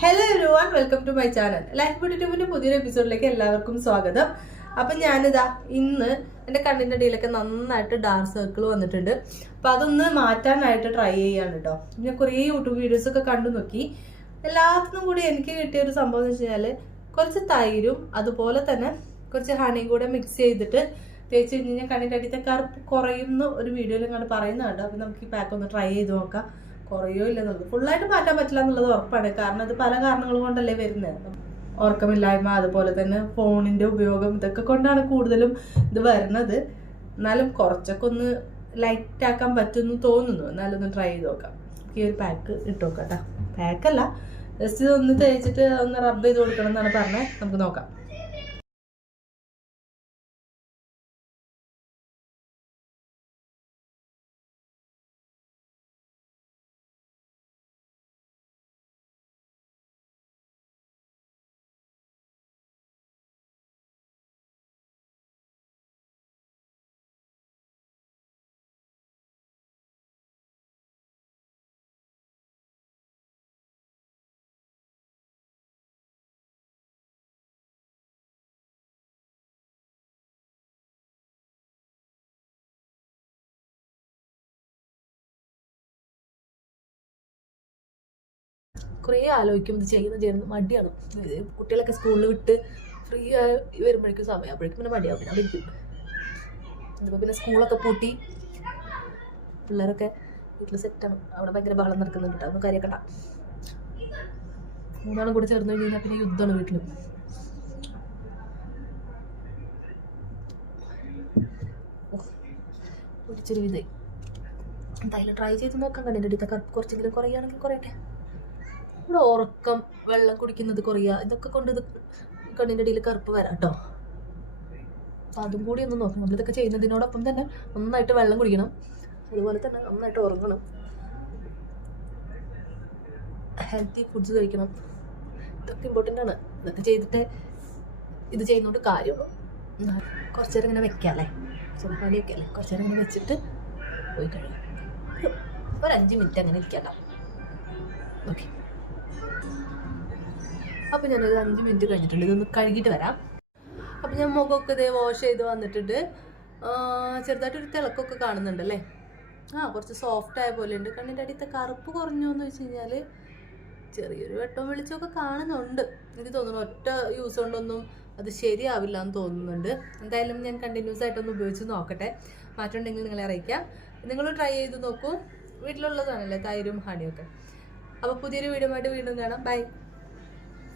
Hello everyone, welcome to my channel. Life beauty ട്യൂബിന്റെ പുതിയൊരു എപ്പിസോഡിലേക്ക് എല്ലാവർക്കും സ്വാഗതം. അപ്പൊ ഞാനിതാ ഇന്ന് എന്റെ കണ്ണിന്റെ അടിയിലൊക്കെ നന്നായിട്ട് ഡാർക്ക് സർക്കിൾ വന്നിട്ടുണ്ട്. അപ്പൊ അതൊന്ന് മാറ്റാനായിട്ട് ട്രൈ ചെയ്യാണ് കേട്ടോ. ഞാൻ കുറേ യൂട്യൂബ് വീഡിയോസ് ഒക്കെ കണ്ടു നോക്കി. എല്ലാത്തിനും കൂടി എനിക്ക് കിട്ടിയ ഒരു സംഭവം എന്ന് വെച്ച് കഴിഞ്ഞാല് കുറച്ച് തൈരും അതുപോലെ തന്നെ കുറച്ച് ഹണിയും കൂടെ മിക്സ് ചെയ്തിട്ട് തേച്ച് കഴിഞ്ഞാൽ കണ്ണിന്റെ അടിയത്തെ കറുപ്പ് കുറയുന്ന ഒരു വീഡിയോയിൽ കണ്ട് പറയുന്നുണ്ട്. അപ്പൊ നമുക്ക് ഈ പാക്ക് ഒന്ന് ട്രൈ ചെയ്ത് നോക്കാം. കുറയോ ഇല്ലെന്നുള്ളത് ഫുള്ളായിട്ട് മാറ്റാൻ പറ്റില്ല എന്നുള്ളത് ഉറപ്പാണ്. കാരണം അത് പല കാരണങ്ങൾ കൊണ്ടല്ലേ വരുന്നത്. ഉറക്കമില്ലായ്മ, അതുപോലെ തന്നെ ഫോണിന്റെ ഉപയോഗം, ഇതൊക്കെ കൊണ്ടാണ് കൂടുതലും ഇത് വരുന്നത്. എന്നാലും കുറച്ചൊക്കെ ഒന്ന് ലൈറ്റ് ആക്കാൻ പറ്റുമെന്ന് തോന്നുന്നു. എന്നാലും ഒന്ന് ട്രൈ ചെയ്ത് നോക്കാം. ഈ ഒരു പാക്ക് ഇട്ട് നോക്കാം കേട്ടോ. പാക്കല്ല, ജസ്റ്റ് ഇതൊന്ന് തേച്ചിട്ട് ഒന്ന് റബ്ബ് ചെയ്ത് കൊടുക്കണം എന്നാണ് പറഞ്ഞത്. നമുക്ക് നോക്കാം. കുറേ ആലോചിക്കും ഇത് ചെയ്യുന്ന മടിയാണ്. കുട്ടികളൊക്കെ സ്കൂളിൽ വിട്ട് ഫ്രീ ആയി വരുമ്പോഴേക്കും സമയമാകുമ്പോഴേക്കും പിന്നെ മടിയാവും. പിന്നെ അവിടെ ഇരിക്കും. ഇതിപ്പോൾ പിന്നെ സ്കൂളൊക്കെ പൂട്ടി പിള്ളേരൊക്കെ വീട്ടിൽ സെറ്റാണ്. അവിടെ ഭയങ്കര ബഹളം നടക്കുന്നുണ്ട്. അതൊന്നും കാര്യക്കണ്ട. മൂന്നാളും കൂടി ചേർന്ന് കഴിഞ്ഞാൽ പിന്നെ യുദ്ധമാണ് വീട്ടിൽ. ഒരിച്ചൊരു വിധം എന്തായാലും ട്രൈ ചെയ്ത് നോക്കാം. കണ്ണിൻ്റെ അടുത്തൊക്കെ കുറച്ചെങ്കിലും കുറയുകയാണെങ്കിൽ കുറയട്ടെ. ഇവിടെ ഉറക്കം, വെള്ളം കുടിക്കുന്നത് കുറയുക, ഇതൊക്കെ കൊണ്ട് ഇത് കണ്ണിൻ്റെ അടിയിൽ കറുപ്പ് വരാം കേട്ടോ. അപ്പം അതും കൂടി ഒന്ന് നോക്കണം. നമ്മളിതൊക്കെ ചെയ്യുന്നതിനോടൊപ്പം തന്നെ നന്നായിട്ട് വെള്ളം കുടിക്കണം, അതുപോലെ തന്നെ നന്നായിട്ട് ഉറങ്ങണം, ഹെൽത്തി ഫുഡ്സ് കഴിക്കണം. ഇതൊക്കെ ഇമ്പോർട്ടൻ്റ് ആണ്. ഇതൊക്കെ ചെയ്തിട്ട് ഇത് ചെയ്യുന്നതുകൊണ്ട് കാര്യമുള്ളൂ. കുറച്ച് നേരം ഇങ്ങനെ വെക്കാമല്ലേ, ചെറുപാടി വെക്കാമല്ലേ, കുറച്ച് നേരം ഇങ്ങനെ വെച്ചിട്ട് പോയി കഴിയും. ഒരു 5 മിനിറ്റ് അങ്ങനെ ഇരിക്കണ്ട. ഓക്കെ, അപ്പം ഞാനൊരു 5 മിനിറ്റ് കഴിഞ്ഞിട്ടുണ്ട്. ഇതൊന്ന് കഴുകിയിട്ട് വരാം. അപ്പം ഞാൻ മുഖമൊക്കെ ഇതേ വാഷ് ചെയ്ത് വന്നിട്ടുണ്ട്. ചെറുതായിട്ടൊരു തിളക്കമൊക്കെ കാണുന്നുണ്ടല്ലേ. കുറച്ച് സോഫ്റ്റ് ആയ പോലെ ഉണ്ട്. കണ്ണിൻ്റെ അടിയത്തെ കറുപ്പ് കുറഞ്ഞു എന്ന് വെച്ച് കഴിഞ്ഞാൽ ചെറിയൊരു വെട്ടവും വെളിച്ചമൊക്കെ കാണുന്നുണ്ട്. എനിക്ക് തോന്നുന്നു ഒറ്റ യൂസ് കൊണ്ടൊന്നും അത് ശരിയാവില്ല എന്ന് തോന്നുന്നുണ്ട്. എന്തായാലും ഞാൻ കണ്ടിന്യൂസ് ആയിട്ടൊന്ന് ഉപയോഗിച്ച് നോക്കട്ടെ. മാറ്റം ഉണ്ടെങ്കിൽ നിങ്ങളെ അറിയിക്കാം. നിങ്ങൾ ട്രൈ ചെയ്ത് നോക്കൂ. വീട്ടിലുള്ളതാണല്ലേ തൈരും ഹണിയൊക്കെ. അപ്പോൾ പുതിയൊരു വീഡിയോ ആയിട്ട് വീണ്ടും കാണാം. ബൈ.